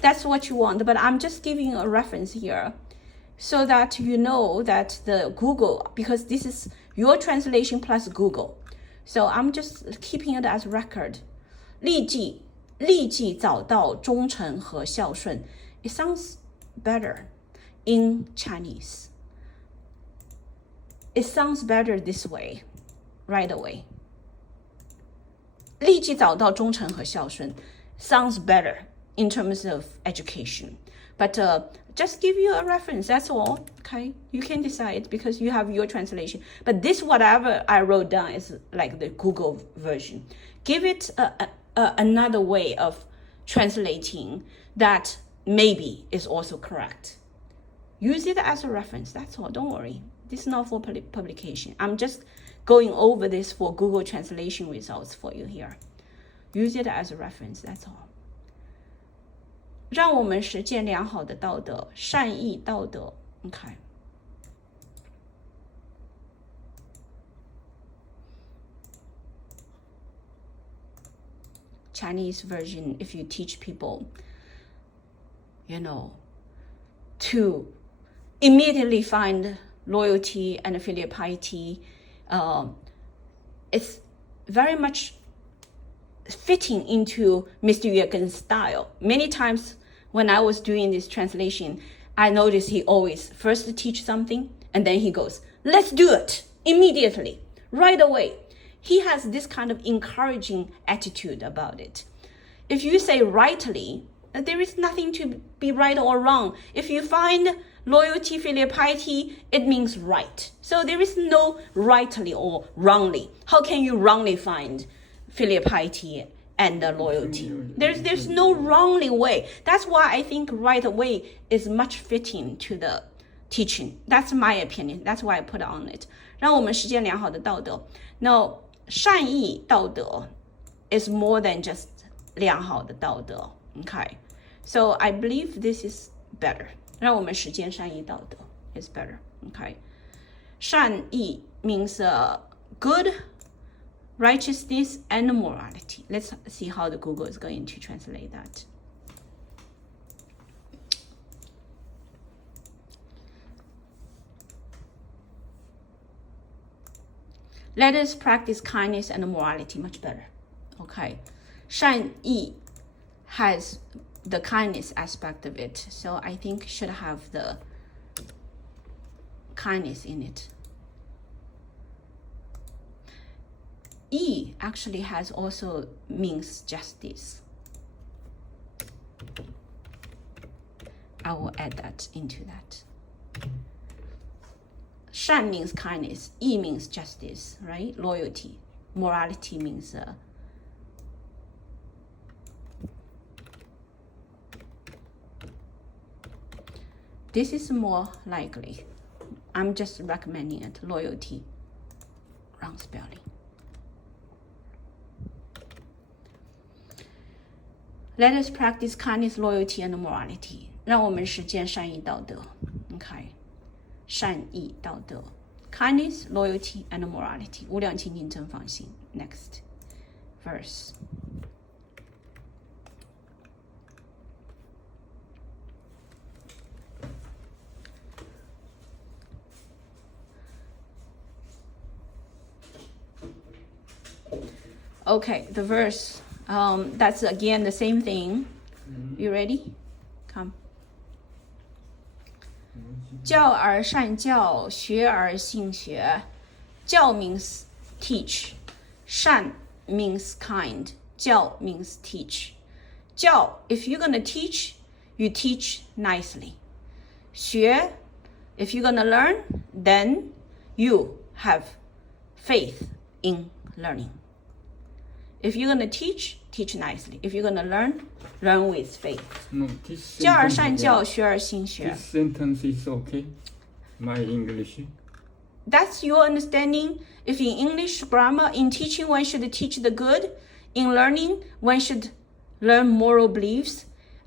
that's what you want, but I'm just giving you a reference here so that you know that the Google, because this is your translation plus Google, so I'm just keeping it as record. 立即找到忠诚和孝顺. It sounds better in Chinese. It sounds better this way, right away. 立即找到忠诚和孝顺 sounds better in terms of education. But just give you a reference, that's all, okay? You can decide because you have your translation. But this, whatever I wrote down, is like the Google version. Give it another way of translating that maybe is also correct. Use it as a reference, that's all, don't worry. This is not for publication. I'm just going over this for Google translation results for you here. Use it as a reference, that's all. 让我们实践良好的道德，善意道德。Okay. Chinese version, if you teach people, to immediately find loyalty and filial piety, it's very much fitting into Mr. Yuegen's style. Many times when I was doing this translation, I noticed he always first teach something and then he goes, let's do it immediately, right away. He has this kind of encouraging attitude about it. If you say rightly, there is nothing to be right or wrong. If you find loyalty, filial piety, it means right. So there is no rightly or wrongly. How can you wrongly find filial piety and loyalty? There's no wrongly way. That's why I think right way is much fitting to the teaching. That's my opinion. That's why I put on it. 让我们实践良好的道德. Now, 善意道德 is more than just 良好的道德. Okay. So I believe this is better. 让我们实践善意道德 is better. Okay. 善意 means good, righteousness, and morality. Let's see how the Google is going to translate that. Let us practice kindness and morality. Much better. Okay. 善意 has the kindness aspect of it. So I think should have the kindness in it. Yi actually has also means justice. I will add that into that. 善 means kindness, Yi means justice, right? Loyalty. Morality means this is more likely. I'm just recommending it. Loyalty. Wrong spelling. Let us practice kindness, loyalty, and morality. 让我们实践善意道德. Okay. 善意道德. Kindness, loyalty, and morality. 无量清净正方性. Next verse. Okay, the verse. That's again the same thing. You ready? Come. 教而善教，学而信学。教 means teach. 善 means kind. 教 means teach. 教, if you're gonna teach, you teach nicely. 学, if you're gonna learn, then you have faith in learning. If you're gonna teach, teach nicely. If you're gonna learn, learn with faith. No, this 教而善教，学而信学。 This sentence is okay. My English. That's your understanding. If in English grammar, in teaching, one should teach the good. In learning, one should learn moral beliefs.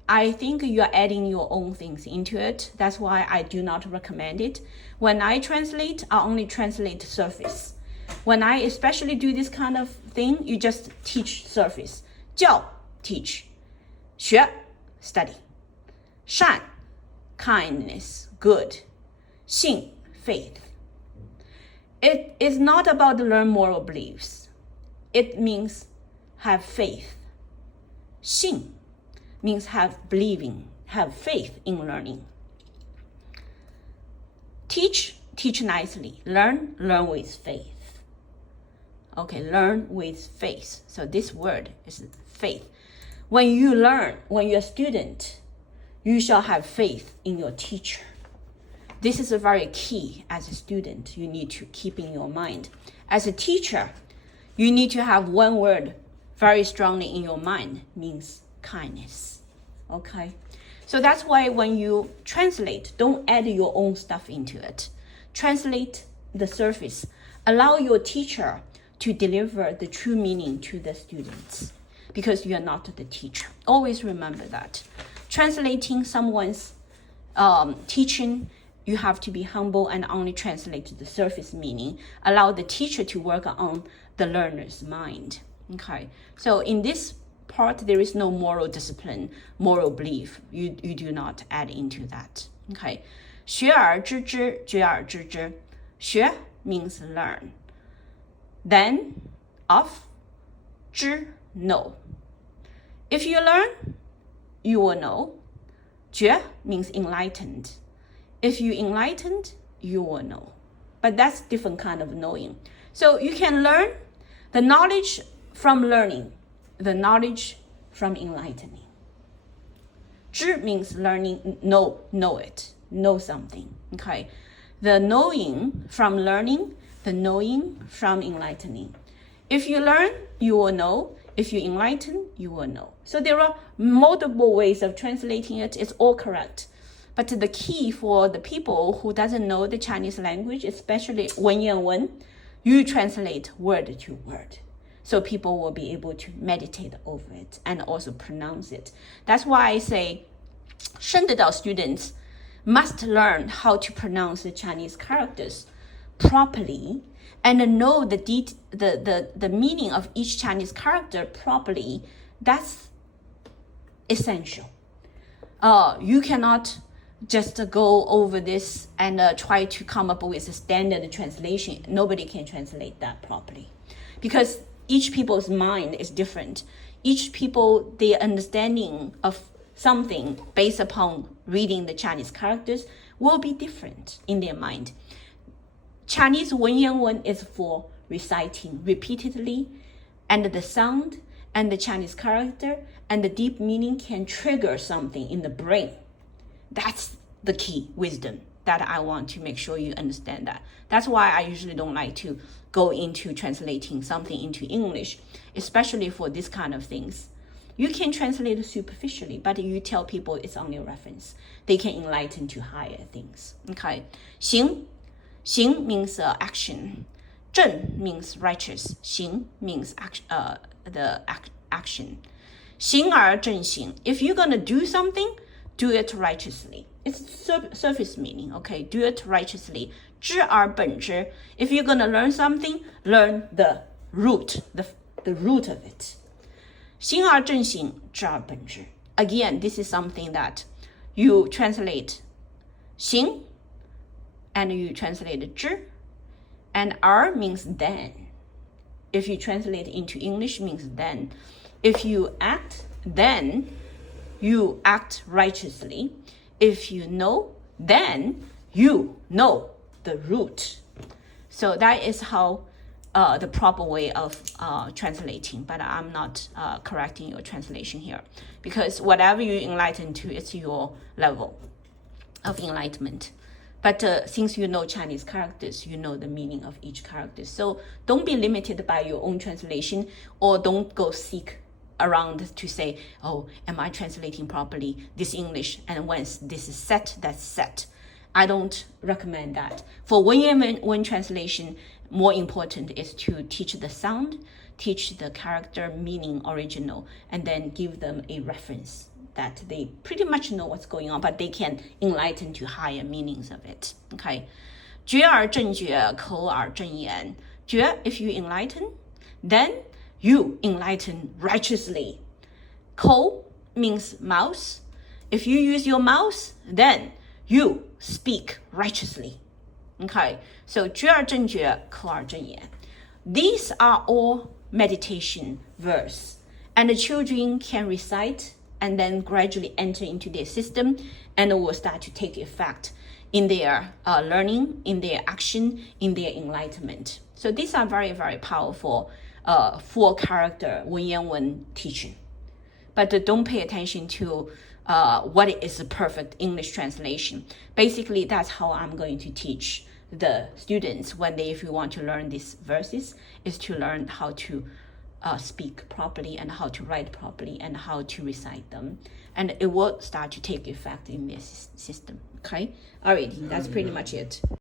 I think you're adding your own things into it. That's why I do not recommend it. When I translate, I only translate surface. When I especially do this kind of thing, you just teach surface. 教 teach. 学 study. 善 kindness, good. 信 faith. It is not about learn moral beliefs. It means have faith. 信 means have faith in learning. Teach nicely. Learn with faith. Okay, learn with faith. So this word is faith. When you learn, when you're a student, you shall have faith in your teacher. This is a very key as a student you need to keep in your mind. As a teacher, you need to have one word very strongly in your mind, means kindness. Okay? So that's why when you translate, don't add your own stuff into it. Translate the surface. Allow your teacher to deliver the true meaning to the students, because you are not the teacher. Always remember that. Translating someone's teaching, you have to be humble and only translate the surface meaning. Allow the teacher to work on the learner's mind. Okay, so in this part, there is no moral discipline, moral belief. You do not add into that. Okay, 学而知之，觉而知之。学 means learn. Then of 知 know. If you learn, you will know. 觉 means enlightened. If you enlightened, you will know. But that's different kind of knowing. So you can learn the knowledge from learning, the knowledge from enlightening. 知 means learning, know it, know something. Okay, the knowing from learning, the knowing from enlightening. If you learn, you will know. If you enlighten, you will know. So there are multiple ways of translating it. It's all correct. But the key for the people who doesn't know the Chinese language, especially 文言文, you translate word to word. So people will be able to meditate over it and also pronounce it. That's why I say 深得到 students must learn how to pronounce the Chinese characters properly and know the meaning of each Chinese character properly. That's essential. You cannot just go over this and try to come up with a standard translation. Nobody can translate that properly because each people's mind is different. Each people, their understanding of something based upon reading the Chinese characters will be different in their mind. Chinese 文言文 is for reciting repeatedly, and the sound and the Chinese character and the deep meaning can trigger something in the brain. That's the key wisdom that I want to make sure you understand that. That's why I usually don't like to go into translating something into English, especially for this kind of things. You can translate it superficially, but you tell people it's only a reference. They can enlighten to higher things. Okay. 行 means action. 正 means righteous. 行 means the action. 行而正行. If you're going to do something, do it righteously. It's surface meaning, okay? Do it righteously. 知而本之. If you're going to learn something, learn the root, the root of it. 行而正行，知而本之. Again, this is something that you translate 行 and you translate 知, and 而 means then. If you translate into English, means then. If you act, then you act righteously. If you know, then you know the root. So that is how the proper way of translating, but I'm not correcting your translation here, because whatever you enlighten to, it's your level of enlightenment. But since you know Chinese characters, you know the meaning of each character. So don't be limited by your own translation, or don't go seek around to say, oh, am I translating properly this English? And once this is set, that's set. I don't recommend that. For 文言文 translation, more important is to teach the sound, teach the character meaning original, and then give them a reference that they pretty much know what's going on, but they can enlighten to higher meanings of it. Okay. 觉而正觉，口而正言. 觉, if you enlighten, then you enlighten righteously. 口 means mouth, If you use your mouth, then you speak righteously. Okay, so 知而正觉，口而正言. These are all meditation verse, and the children can recite and then gradually enter into their system, and it will start to take effect in their learning, in their action, in their enlightenment. So these are very, very powerful full character 文言文 teaching. But don't pay attention to what is a perfect English translation. Basically, that's how I'm going to teach the students if you want to learn these verses, is to learn how to speak properly and how to write properly and how to recite them. And it will start to take effect in their system. Okay? Alright, that's pretty much it.